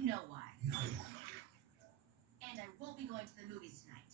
You know why. And I won't be going to the movies tonight.